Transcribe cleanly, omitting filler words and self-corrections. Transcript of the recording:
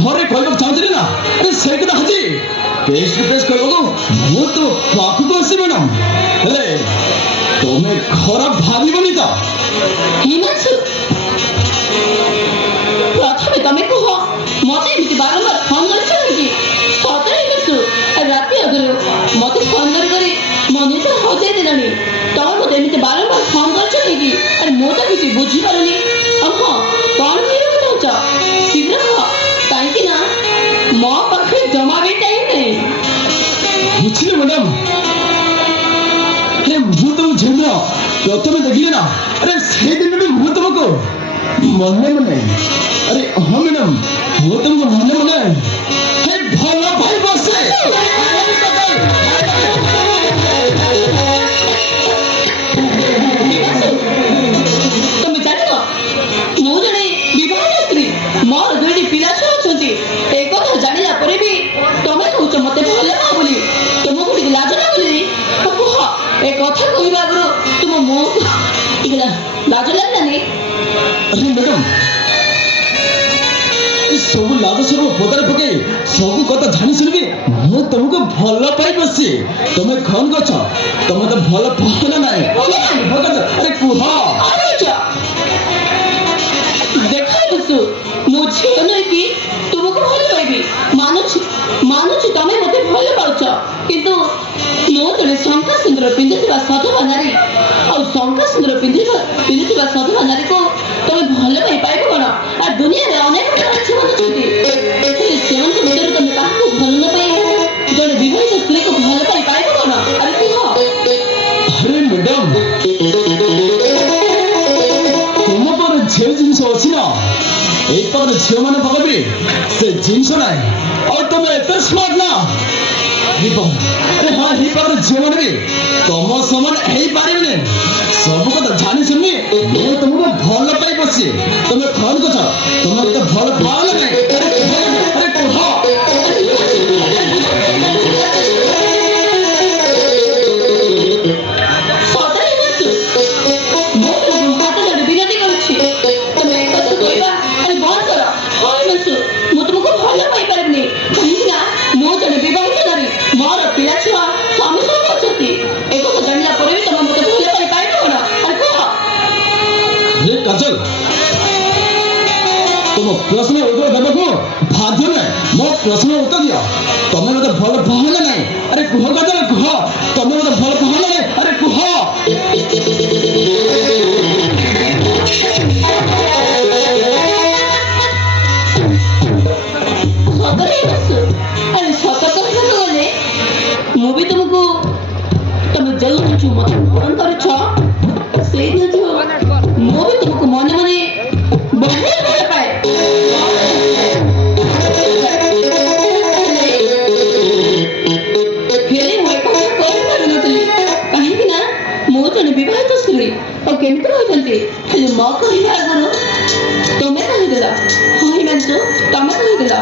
ଘରେ କହିବାକୁ ଚାହୁଁଥିଲି ନା ଆରେ ସେ କଥା ଆଜି ଫେସ୍ ଟୁ ଫେସ୍ କହିବାକୁ ମୁଁ ତ ପାଖକୁ ଆସି ମ୍ୟାଡ଼ାମ ହେଲେ ତମେ ଖରାପ ଭାବିବନି ତ ହିମାଂଶୁ ପ୍ରଥମେ ତମେ କୁହ ମତେ ଏମିତି ବାରମ୍ବାର ଫୋନ କରିଛ କି ସତରେ ହିମାଂଶୁ ରାତି ଆଗରୁ ମତେ ଫୋନ କରି ମୋ ନିଦ ହଜେଇ ଦେଲାଣି ତମେ ମତେ ଏମିତି ବାରମ୍ବାର ଫୋନ କରିଛ କି ଆରେ ମୁଁ ତ କିଛି ବୁଝିପାରୁନି ଆଉ ହଁ କଣ କହିବାକୁ ଚାହୁଁଛ ଶୀଘ୍ର କୁହ କାହିଁକି ନା ମୋ ପାଖରେ ଜମା ବି ଟାଇମ୍ ନାହିଁ ବୁଝିଲେ ମ୍ୟାଡ଼ାମ ହେ ମୁଁ ତମ ଝିଅ ପ୍ରଥମେ ଦେଖିଲି ନା ଆରେ ସେଇଦିନଠୁ ମୁଁ ତମକୁ ମନେ ଆରେ ହଁ ମ୍ୟାଡ଼ାମ ମୁଁ ତମକୁ ମନେ ହେ ଭଲ ଭାଇ ବସେ ତମେ ଜାଣିନ ମୁଁ ଜଣେ ବିବାହିତ ସ୍ତ୍ରୀ ମୋର 2ଟି ପିଲା ଛୁଆ ଅଛନ୍ତି ଏ କଥା ଜାଣିଲା ପରେ ବି ତମେ କହୁଛ ମତେ ଭଲ ପାଅ ବୋଲି ତମକୁ ଟିକେ ଲାଜ ଲାଗୁନି କୁହ ଏ କଥା କହିବା ଆଗରୁ ତୁମ ମୁହଁକୁ ଟିକେ ଲାଜ ଲାଗିଲାନି ଆରେ ମ୍ୟାଡ଼ାମ ସବୁ ଲାଜ ସବୁ ପଦାରେ ପକେଇ ସବୁ କଥା ଜାଣି ଶୁଣିବି ମୁଁ ତମକୁ ଭଲ ପାଇ ବସି ତମେ କଣ କରୁଛ ତମେ ତ ଭଲ ପାଅ ନା ନାହିଁ ଆରେ କୁହ ଦେଖ ବସୁ ମୁଁ ଝିଅ ନୁହେଁ କି ତୁମକୁ ଭଲ ପାଇବି ମାନୁଛି ତମେ ମତେ ଭଲ ପାଉଛ କିନ୍ତୁ ମୁଁ ଜଣେ ଶଙ୍ଖା ସୁନ୍ଦର ପିନ୍ଧୁଥିବା ସଧବା ନାରୀ ଆଉ ଶଙ୍ଖା ସୁନ୍ଦର ପିନ୍ଧୁଥିବା ସଧବା ନାରୀକୁ ତମେ ଭଲ ପାଇ ପାଇବ କଣ ଆଉ ଦୁନିଆରେ ଅନେକ ଝିଅମାନେ ଅଛନ୍ତି ହେଲେ ସେମାନଙ୍କ ଭିତରୁ ତମେ କାହାକୁ ଭଲ ନ ପାଇ ଜଣେ ବିବାହିତ ସ୍ତ୍ରୀକୁ ଭଲ ପାଇ ପାଇବ କଣ ଆରେ କୁହ ଆରେ ମ୍ୟାଡ଼ାମ ତୁମ ପାଖରେ ଝିଅ ଜିନିଷ ଅଛି ନା ଏଇ ପାଖରେ ଝିଅ ମାନେ ପାଖରେ ସେ ଜିନିଷ ନାହିଁ ଆଉ ତମେ ଏତେ ସ୍ମାର୍ଟ ନା ଆରେ ହଁ ଏଇ ପାଖରେ ଝିଅ ମାନେ ବି ତମ ସମାନ ହେଇପାରିବେନି ସବୁ କଥା ଜାଣି ଶୁଣି ମୁଁ ତମକୁ ଭଲ ପାଇ ବସି ତମେ କଣ କରୁଛ ତମେ ମତେ ଭଲ ପାଅ ନା ନାହିଁ ଆରେ କୁହ ମୁଁ ତୁମକୁ ଭଲ ପାଇପାରିବିନି କାହିଁକି ନା ମୁଁ ଜଣେ ବିବାହିତ ନାରୀ ମୋର ପିଲା ଛୁଆ ସ୍ୱାମୀ ସବୁ ଅଛନ୍ତି ଏ କଥା ଜାଣିଲା ପରେ ବି ତମେ ମତେ ଭଲ ପାଇପାରିବ କଣ ଆରେ କୁହ हे काजल तुम प्रश्न उत्तर देबको बाध्य नहीं मो प्रश्न उत्तर दिया तुम्हें मत भल पाहला नहीं अरे कुह काजल कुह तुम्हें मत भल पाहला नहीं अरे कुह अरे सत कहते गले मु भी तुमको तुम जो मत फोन कर मु भी तुमको मने मने बहुत भल पाए हेले मु एक कथा कहि पारु नथली काहे ना मु जने विवाहित स्त्री और केमते रहजंती हेले म कहिबा आगरो तमे कहि देला होई नंतो तमे कहि देला